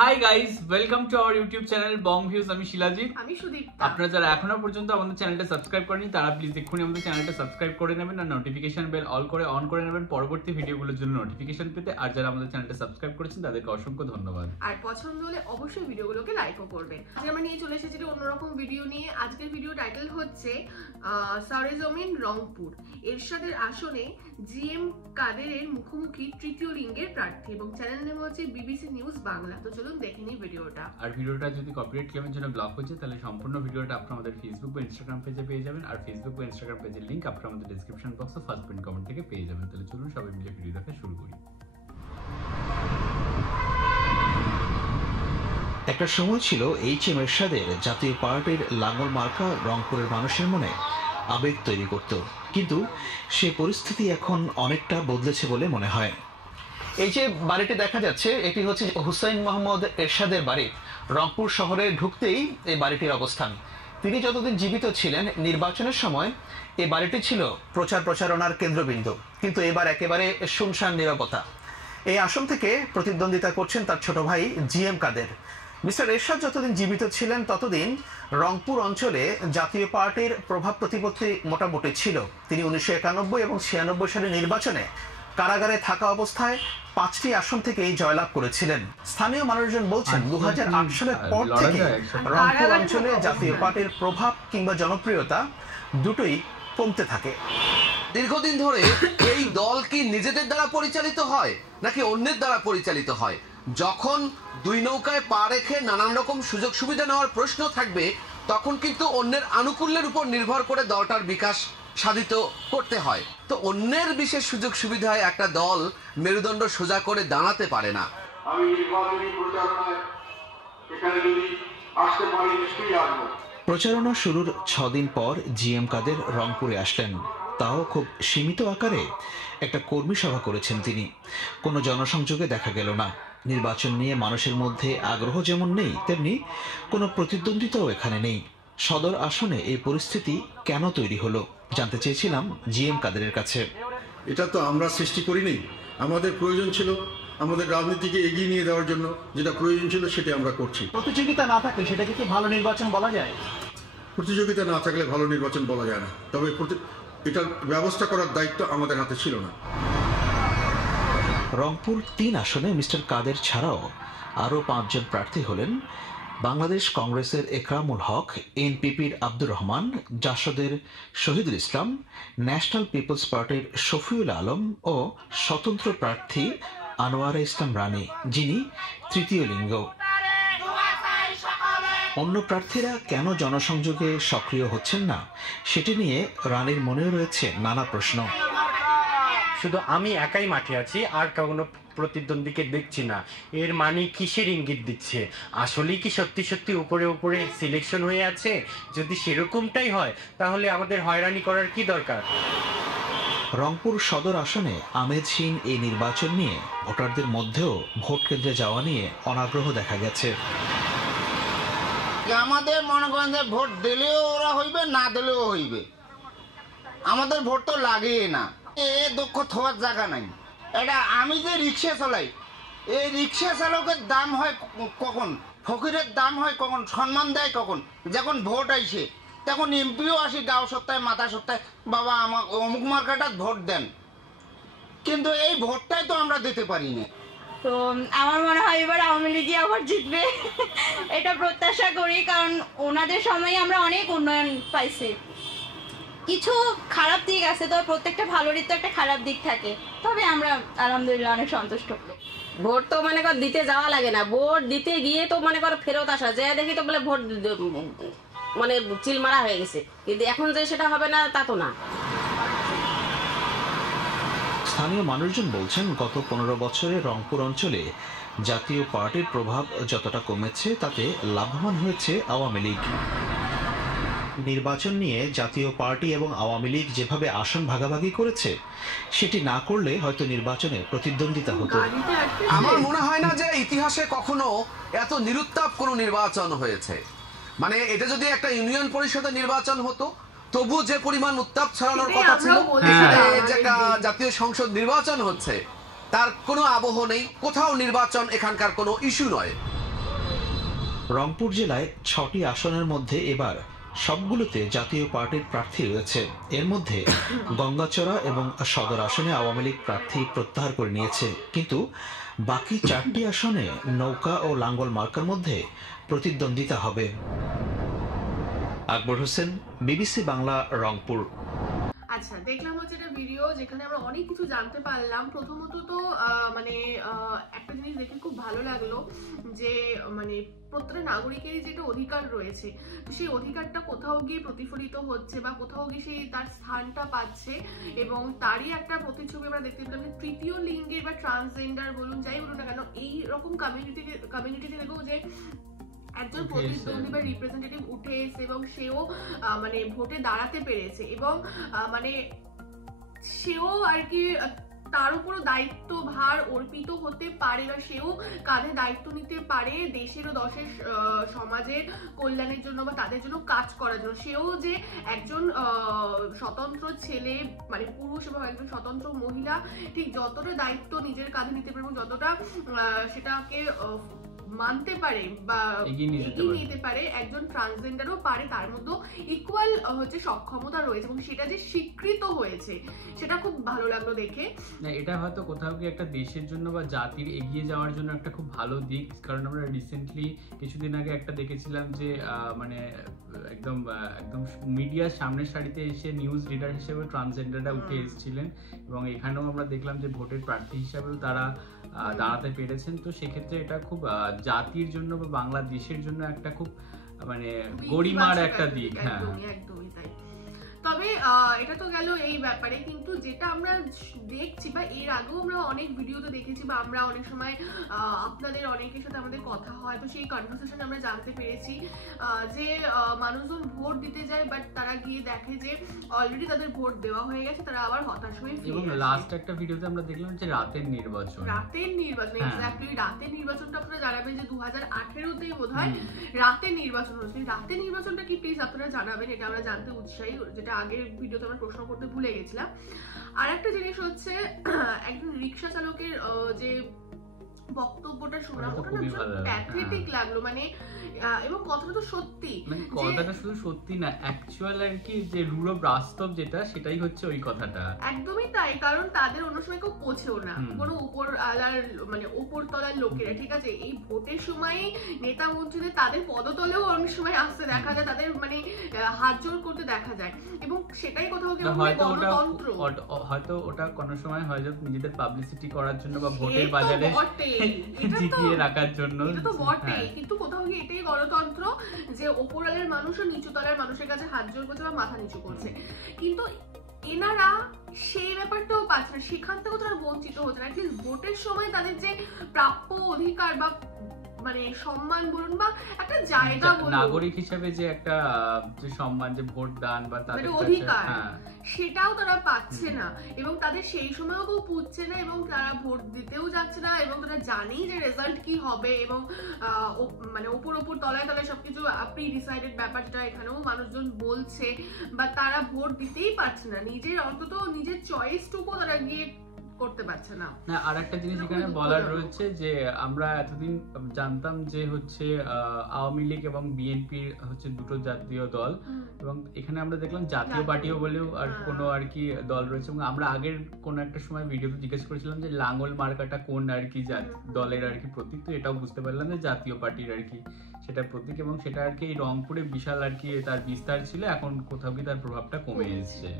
Hi guys, welcome to our YouTube channel Bong views. আমি শিলাজিৎ, আমি সুদীপ। আপনারা যারা এখনো পর্যন্ত আমাদের চ্যানেলটা সাবস্ক্রাইব করেনি তারা প্লিজ এক্ষুনি আমাদের চ্যানেলটা সাবস্ক্রাইব করে নেবেন আর নোটিফিকেশন বেল অন করে নেবেন পরবর্তী ভিডিওগুলোর জন্য নোটিফিকেশন পেতে। আর যারা আমাদের চ্যানেলটা সাবস্ক্রাইব করেছেন তাদেরকে অসংখ্য ধন্যবাদ। আর পছন্দ হলে অবশ্যই ভিডিওগুলোকে লাইকও করবেন। আজ আমরা নিয়ে চলে এসেছি অন্যরকম ভিডিও নিয়ে। আজকের ভিডিও টাইটেল হচ্ছে সরেজমিন রংপুর। এরশাদের আসনে জিএম কাদেরের মুখোমুখি তৃতীয় লিঙ্গের প্রার্থী এবং চ্যানেল নেম হচ্ছে বিবিসি নিউজ বাংলা। তো চলুন দেখে নিই ভিডিওটা। আর ভিডিওটা যদি কপিরাইট ক্লেমের জন্য ব্লক হচ্ছে তাহলে সম্পূর্ণ ভিডিওটা আপনারা আমাদের ফেসবুক বা ইনস্টাগ্রাম পেজে পেয়ে যাবেন। আর ফেসবুক বা ইনস্টাগ্রাম পেজের লিংক আপনারা আমাদের ডেসক্রিপশন বক্সে ফার্স্ট পিন কমেন্ট থেকে পেয়ে যাবেন। তাহলে চলুন সবাই মিলে ভিডিও দেখা শুরু করি। একটা সময় ছিল এইচএম এরশাদের জাতীয় পার্টির লাঙ্গল মার্কা রংপুরের মানুষের মনে আবেগ তৈরি করত, কিন্তু সে পরিস্থিতি এখন অনেকটা বদলেছে বলে মনে হয়। এই যে বাড়িটি দেখা যাচ্ছে এটি হচ্ছে হুসাইন মোহাম্মদ এরশাদের বাড়ি। রংপুর শহরে ঢুকতেই এই বাড়িটির অবস্থান। তিনি যতদিন জীবিত ছিলেন নির্বাচনের সময় এই বাড়িটি ছিল প্রচারণার কেন্দ্রবিন্দু, কিন্তু এবার একেবারে শুনশান নীরবতা। এই আসন থেকে প্রতিদ্বন্দ্বিতা করছেন তার ছোট ভাই জিএম কাদের। মিস্টার এরশাদ যতদিন জীবিত ছিলেন ততদিন রংপুর অঞ্চলে জাতীয় পার্টির প্রভাব প্রতিপত্তি মোটামুটি ছিল। তিনি 1991 এবং 96 সালের নির্বাচনে কারাগারে থাকা অবস্থায় 5টি আসন থেকেই জয়লাভ করেছিলেন। স্থানীয় মানুষজন বলছেন 2008 সালের পর থেকে রংপুর অঞ্চলে জাতীয় পার্টির প্রভাব কিংবা জনপ্রিয়তা দুটোই কমতে থাকে। দীর্ঘদিন ধরে এই দল কি নিজেদের দ্বারা পরিচালিত হয় নাকি অন্যের দ্বারা পরিচালিত হয়? যখন দুই নৌকায় পা রেখে নানান রকম সুযোগ সুবিধা নেওয়ার প্রশ্ন থাকবে তখন কিন্তু অন্যের আনুকূল্যের উপর নির্ভর করে দলটার বিকাশ সাধিত করতে হয়। তো অন্যের বিশেষ সুযোগ সুবিধায় একটা দল মেরুদণ্ড সোজা করে দাঁড়াতে পারে না। আমি নির্বাচনী প্রচারণায় এখানে যদি আসতে পারি নিশ্চয়ই আসবো। প্রচারণা শুরুর 6 দিন পর জিএম কাদের রংপুরে আসলেন, তাও খুব সীমিত আকারে একটা কর্মী সভা করেছেন তিনি। কোনো জনসংযোগে দেখা গেল না। নির্বাচন নিয়ে মানুষের মধ্যে আগ্রহ যেমন নেই তেমনি কোনো প্রতিদ্বন্দ্বিতাও এখানে নেই। সদর আসনে এই পরিস্থিতি কেন তৈরি হলো জানতে চেয়েছিলাম জিএম কাদেরের কাছে। এটা তো আমরা সৃষ্টি করিনি, আমাদের প্রয়োজন ছিল আমাদের রাজনীতিকে এগিয়ে নিয়ে যাওয়ার জন্য যেটা প্রয়োজন ছিল সেটা আমরা করছি। প্রতিযোগিতা না থাকলে সেটাকে কি ভালো নির্বাচন বলা যায়? প্রতিযোগিতা না থাকলে ভালো নির্বাচন বলা যায় না, তবে এটার ব্যবস্থা করার দায়িত্ব আমাদের হাতে ছিল না। রংপুর 3 আসনে মিস্টার কাদের ছাড়াও আরও 5 জন প্রার্থী হলেন বাংলাদেশ কংগ্রেসের একরামুল হক, এনপিপির আব্দুর রহমান, জাসদের শহীদুল ইসলাম, ন্যাশনাল পিপলস পার্টির শফিউল আলম ও স্বতন্ত্র প্রার্থী আনোয়ারা ইসলাম রানী, যিনি তৃতীয় লিঙ্গ। অন্য প্রার্থীরা কেন জনসংযোগে সক্রিয় হচ্ছেন না সেটি নিয়ে রানীর মনেও রয়েছে নানা প্রশ্ন। শুধু আমি একাই মাঠে আছি, আর কোনো প্রতিদ্বন্দ্বীকে দেখছি না। এর মানে কিসের ইঙ্গিত দিচ্ছে? আসলেই কি সত্যি সত্যি উপরে উপরে সিলেকশন হয়ে আছে? যদি সেরকমটাই হয় তাহলে আমাদের হয়রানি করার কি দরকার? রংপুর সদর আসনে আমেজহীন এই নির্বাচন নিয়ে ভোটারদের মধ্যেও ভোট কেন্দ্রে যাওয়া নিয়ে অনাগ্রহ দেখা গেছে। আমাদের মনে করেন যে ভোট দিলেও ওরা হইবে, না দিলেও হইবে, আমাদের ভোট তো লাগেই না। এ দুঃখ থাকার জায়গা নাই। এটা আমি যে রিক্সা চালাই, এই রিক্সা চালকের দাম হয় কখন, ফকিরের দাম হয় কখন, সম্মান দেয় কখন, যখন ভোট আইছে তখন এমপিও আসি গাঁও সপ্তাহে মাথা সপ্তাহে, বাবা আমার অমুক মার্কাটাত ভোট দেন, কিন্তু এই ভোটটাই তো আমরা দিতে পারি না। তো আমার মনে হয় এবার আওয়ামী লীগই আবার জিতবে, এটা প্রত্যাশা করি, কারণ ওনাদের সময়ে আমরা অনেক উন্নয়ন পাইছি। কিছু খারাপ দিক আছে, তো প্রত্যেকটা ভালোরই তো একটা খারাপ দিক থাকে, তবে আমরা আলহামদুলিল্লাহ অনেক সন্তুষ্ট। ভোট তো মনে কর দিতে যাওয়া লাগে না, ভোট দিতে গিয়ে তো মনে কর ফেরত আসা যায়, দেখি তো বলে ভোট মানে চিল মারা হয়ে গেছে, কিন্তু এখন যে সেটা হবে না তা তো না। স্থানীয় মানুষজন বলছেন গত 15 বছরে রংপুর অঞ্চলে জাতীয় পার্টির প্রভাব যতটা কমেছে তাতে লাভবান হয়েছে আওয়ামী লীগ। নির্বাচন নিয়ে জাতীয় পার্টি এবং আওয়ামী লীগ যেভাবে আসন ভাগাভাগি করেছে সেটি না করলে হয়তো নির্বাচনে প্রতিদ্বন্দ্বিতা হতো। আমার মনে হয় না যে ইতিহাসে কখনো এত নিরুত্তাপ কোনো নির্বাচন হয়েছে। মানে এটা যদি একটা ইউনিয়ন পরিষদের নির্বাচন হতো তবু যে পরিমাণ উত্তাপ ছড়ানোর কথা ছিল, জাতীয় সংসদ নির্বাচন হচ্ছে তার কোনো আবহ নেই, কোথাও নির্বাচন এখানকার কোনো ইস্যু নয়। রংপুর জেলায় 6টি আসনের মধ্যে এবার সবগুলোতে জাতীয় পার্টির প্রার্থী রয়েছে। এর মধ্যে গঙ্গাচড়া এবং সদর আসনে আওয়ামী লীগ প্রার্থী প্রত্যাহার করে নিয়েছে, কিন্তু বাকি 4টি আসনে নৌকা ও লাঙ্গল মার্কার মধ্যে প্রতিদ্বন্দ্বিতা হবে। আকবর হোসেন, বিবিসি বাংলা, রংপুর। আচ্ছা, দেখলাম হচ্ছে একটা ভিডিও যেখানে আমরা অনেক কিছু জানতে পারলাম। প্রথমত তো মানে একটা জিনিস দেখে খুব ভালো লাগলো যে মানে প্রত্যেকটা নাগরিকেরই যেটা অধিকার রয়েছে, তো সেই অধিকারটা কোথাও গিয়ে প্রতিফলিত হচ্ছে বা কোথাও গিয়ে সেই তার স্থানটা পাচ্ছে, এবং তারই একটা প্রতিচ্ছবি আমরা দেখতে পেলাম যে তৃতীয় লিঙ্গের বা ট্রান্সজেন্ডার বলুন, যাই বলুন না কেন, এই রকম কমিউনিটি থেকেও যে একজন প্রতিদ্বন্দ্বী বা রিপ্রেজেন্টেটিভ উঠে এসে এবং সেও মানে ভোটে দাঁড়াতে পেরেছে, এবং মানে সেও আর কি তার উপরও দায়িত্ব ভার অর্পিত হতে পারে বা সেও কাঁধে দায়িত্ব নিতে পারে দেশের ও দশের সমাজের কল্যাণের জন্য বা তাদের জন্য কাজ করার জন্য। সেও যে একজন স্বতন্ত্র ছেলে মানে পুরুষ এবং একজন স্বতন্ত্র মহিলা ঠিক যতটা দায়িত্ব নিজের কাঁধে নিতে পারে এবং যতটা সেটাকে মানতে পারে বা এগিয়ে নিতে পারে, একজন ট্রান্সজেন্ডারও পারে, তার মধ্যে ইকুয়াল হচ্ছে সক্ষমতা রয়েছে এবং সেটা যে স্বীকৃত হয়েছে সেটা খুব ভালো লাগলো দেখে। না, এটা হয়তো কোথাও কি একটা দেশের জন্য বা জাতির এগিয়ে যাওয়ার জন্য একটা খুব ভালো দিক, কারণ আমরা রিসেন্টলি কিছুদিন আগে একটা দেখেছিলাম যে মানে একদম মিডিয়ার সামনের সারিতে এসে নিউজ রিডার হিসেবে ট্রান্সজেন্ডাররা উঠে এসেছিলেন, এবং এখানেও আমরা দেখলাম যে ভোটের প্রার্থী হিসাবেও তারা দাঁড়াতে পেরেছেন। তো সেক্ষেত্রে এটা খুব জাতির জন্য বা বাংলাদেশের জন্য একটা খুব মানে গরিমার একটা দিক। হ্যাঁ, একদমই তাই। তবে এটা তো গেল এই ব্যাপারে, কিন্তু যেটা আমরা দেখছি বা এর আগেও আমরা অনেক ভিডিওতে দেখেছি বা আমরা অনেক সময় আপনাদের অনেকের সাথে আমাদের কথা হয়, তো সেই কনভারসেশনে আমরা জানতে পেরেছি যে মানুষজন ভোট দিতে যায় বাট তারা গিয়ে দেখে যে অলরেডি তাদের ভোট দেওয়া হয়ে গেছে, তারা আবার হতাশ হয়ে ফিরে আসে। এবং লাস্ট একটা ভিডিওতে আমরা দেখলাম যে রাতের নির্বাচন এক্স্যাক্টলি রাতের নির্বাচনটা আপনারা জানাবেন যে 2018-তেই বোধহয় রাতের নির্বাচন হয়েছিল। রাতের নির্বাচনটা কি প্লিজ আপনারা জানাবেন, এটা আমরা জানতে উৎসাহী, যেটা আগের ভিডিওতে আমরা প্রশ্ন করতে ভুলে গেছিলাম। আর একটা জিনিস হচ্ছে একজন রিক্সা চালকের যে বক্তব্যটা শুনলাম, ওটা না ভীষণ প্যাথেটিক লাগলো, মানে এবং কথাটা তো সত্যি, মানে কথাটা শুধু সত্যি না, অ্যাকচুয়াল আর কি যে রূঢ় বাস্তব যেটা, সেটাই হচ্ছে ওই কথাটা। একদমই তাই, কারণ তাদের অন্য সময় কেউ পৌঁছেও না, কোনো উপর আলার মানে উপর তলার লোকেরা, ঠিক আছে, এই ভোটের সময় নেতা মন্ত্রীদের তাদের পদতলেও অনেক সময় আসতে দেখা যায়, তাদের মানে হাত জোর করতে দেখা যায়, এবং সেটাই কোথাও গিয়ে গণতন্ত্র। হয়তো ওটা কোনো সময় হয়তো নিজেদের পাবলিসিটি করার জন্য বা ভোটের বাজারে জিতিয়ে রাখার জন্য, এটা তো বটেই, কিন্তু কোথাও গিয়ে এটাই গণতন্ত্র যে ওপরতলার মানুষ ও নিচু তলার মানুষের কাছে হাত জোর করছে বা মাথা নিচু করছে, কিন্তু এনারা সেই ব্যাপারটাও পাচ্ছে না, সেখান থেকেও তারা বঞ্চিত হচ্ছে না। ভোটের সময় তাদের যে প্রাপ্য অধিকার বা মানে সম্মান বলুন বা একটা জায়গা বলুন, নাগরিক হিসেবে যে একটা যে সম্মান, যে ভোট দান বা তাদের অধিকার, সেটাও তারা পাচ্ছে না, এবং তাদের সেই সময়ও কেউ পুচ্ছে না, এবং তারা ভোট দিতেও যাচ্ছে না, এবং তারা জানেই যে রেজাল্ট কি হবে, এবং মানে ওপর তলায় তলায় সবকিছু প্রি ডিসাইডেড ব্যাপার, যেটা এখানেও মানুষজন বলছে, বা তারা ভোট দিতেই পারছে না, নিজের অন্তত নিজের চয়েসটুকু তারা গিয়ে করতে পারছে না। আর একটা জিনিস এখানে বলার রয়েছে যে আমরা এতদিন জানতাম যে হচ্ছে আওয়ামী লীগ এবং বিএনপি হচ্ছে দুটো জাতীয় দল, এবং এখানে আমরা দেখলাম জাতীয় পার্টিও বলেও আর কোনো আর কি দল রয়েছে, এবং আমরা আগের কোনো একটা সময় ভিডিওতে জিজ্ঞেস করেছিলাম যে লাঙ্গল মার্কাটা কোন আর কি দলের আর কি প্রতীক, তো এটাও বুঝতে পারলাম যে জাতীয় পার্টির আর কি সেটা প্রতীক, এবং সেটা আর কি এই রংপুরে বিশাল আর কি তার বিস্তার ছিল, এখন কোথাও কি তার প্রভাবটা কমে এসেছে।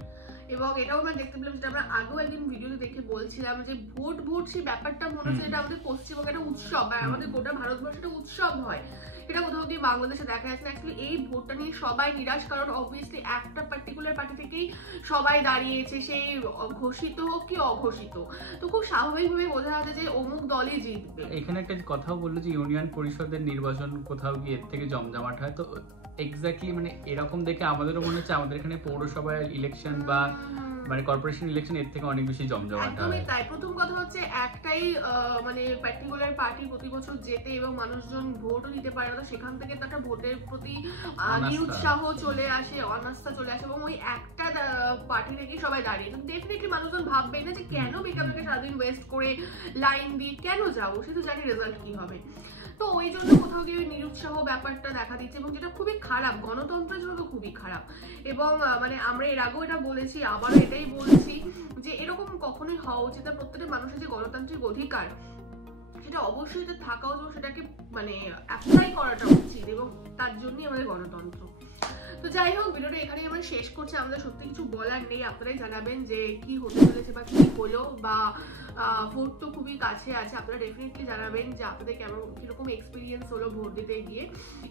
এবং এটাও আমরা দেখতে পেলাম, যেটা আমরা আগেও একদিন ভিডিওতে দেখে বলছিলাম যে ভোট সেই ব্যাপারটা মনে হচ্ছে এটা আমাদের পশ্চিমবঙ্গে একটা উৎসব, আর আমাদের গোটা ভারতবর্ষে একটা উৎসব হয়, এটা কোথাও গিয়ে বাংলাদেশে দেখা যাচ্ছে না। অ্যাকচুয়ালি এই ভোটটা নিয়ে সবাই নিরাশ, কারণ অবভিয়াসলি একটা পার্টিকুলার পার্টি থেকেই সবাই দাঁড়িয়েছে, সেই ঘোষিত হোক কি অঘোষিত, তো খুব স্বাভাবিকভাবে বোঝা যাচ্ছে যে অমুক দলই জিতবে। এখানে একটা কথাও বললো যে ইউনিয়ন পরিষদের নির্বাচন কোথাও গিয়ে এর থেকে জমজমাট হয়, তো এক্স্যাক্টলি মানে এরকম দেখে আমাদেরও মনে হচ্ছে আমাদের এখানে পৌরসভার ইলেকশন বা মানে কর্পোরেশন ইলেকশন এর থেকে অনেক বেশি জমজমাট হয়। একদমই তাই। প্রথম কথা হচ্ছে একটাই মানে পার্টিকুলার পার্টি প্রতি বছর জেতে এবং মানুষজন ভোটও দিতে পারে না, সেখান থেকে তো একটা ভোটের প্রতি নিরুৎসাহ চলে আসে, অনাস্থা চলে আসে, এবং ওই একটা পার্টি থেকেই সবাই দাঁড়িয়ে, তো ডেফিনেটলি মানুষজন ভাববে না যে কেন বেকার সারাদিন ওয়েস্ট করে লাইন দিয়ে কেন যাবো, সে তো জানি রেজাল্ট কি হবে। তো ওই জন্য কোথাও গিয়ে নিরুৎসাহ ব্যাপারটা দেখা দিচ্ছে, এবং যেটা খুবই খারাপ, গণতন্ত্রের জন্য তো খুবই খারাপ। এবং মানে আমরা এর আগেও এটা বলেছি, আবারও এটাই বলছি যে এরকম কখনোই হওয়া উচিত না। প্রত্যেকটা মানুষের যে গণতান্ত্রিক অধিকার সেটা অবশ্যই এটা থাকা উচিত, সেটাকে মানে অ্যাপ্লাই করাটা উচিত, এবং তার জন্যই আমাদের গণতন্ত্র। তো যাই হোক, ভিডিওটা এখানেই আমরা শেষ করছি। আমাদের সত্যি কিছু বলার নেই, আপনারাই জানাবেন যে কি হতে চলেছে বা কি হলো, বা ভোট তো খুবই কাছে আছে, আপনারা ডেফিনেটলি জানাবেন যে আপনাদের কিরকম এক্সপিরিয়েন্স হলো ভোট দিতে গিয়ে।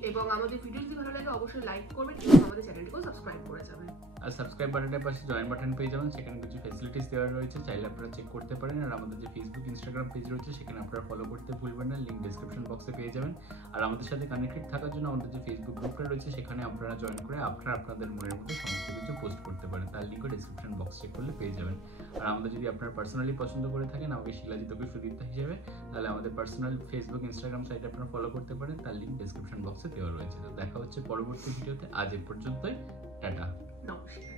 এবং আমাদের ভিডিও যদি ভালো লাগে অবশ্যই লাইক করবেন এবং আমাদের চ্যানেলটিকেও সাবস্ক্রাইব করে যাবেন। আর সাবস্ক্রাইব বাটনের পাশে জয়েন বাটন পেয়ে যাবেন, সেখানে কিছু ফ্যাসিলিটিস দেওয়া রয়েছে, চাইলে আপনারা চেক করতে পারেন। আর আমাদের যে ফেসবুক ইনস্টাগ্রাম পেজ রয়েছে সেখানে আপনারা ফলো করতে ভুলবেন না, লিঙ্ক ডেসক্রিপশন বক্সে পেয়ে যাবেন। আর আমাদের সাথে কানেক্টেড থাকার জন্য আমাদের যে ফেসবুক গ্রুপটা রয়েছে সেখানে আপনারা জয়েন করে আপনাদের মনের মতো সমস্ত কিছু পোস্ট করতে পারেন, তার লিঙ্কও ডেসক্রিপশন বক্স চেক করলে পেয়ে যাবেন। আর আমাদের যদি আপনারা পার্সোনালি পছন্দ করে থাকেন আমাকে শিলাজিৎ ওকে সুদীপ্তা হিসেবে, তাহলে আমাদের পার্সোনাল ফেসবুক ইনস্টাগ্রাম সাইটে আপনারা ফলো করতে পারেন, তার লিঙ্ক ডেসক্রিপশন বক্সে দেওয়া রয়েছে। তো দেখা হচ্ছে পরবর্তী ভিডিওতে, আজ এ পর্যন্তই, টাটা, নমস্কার।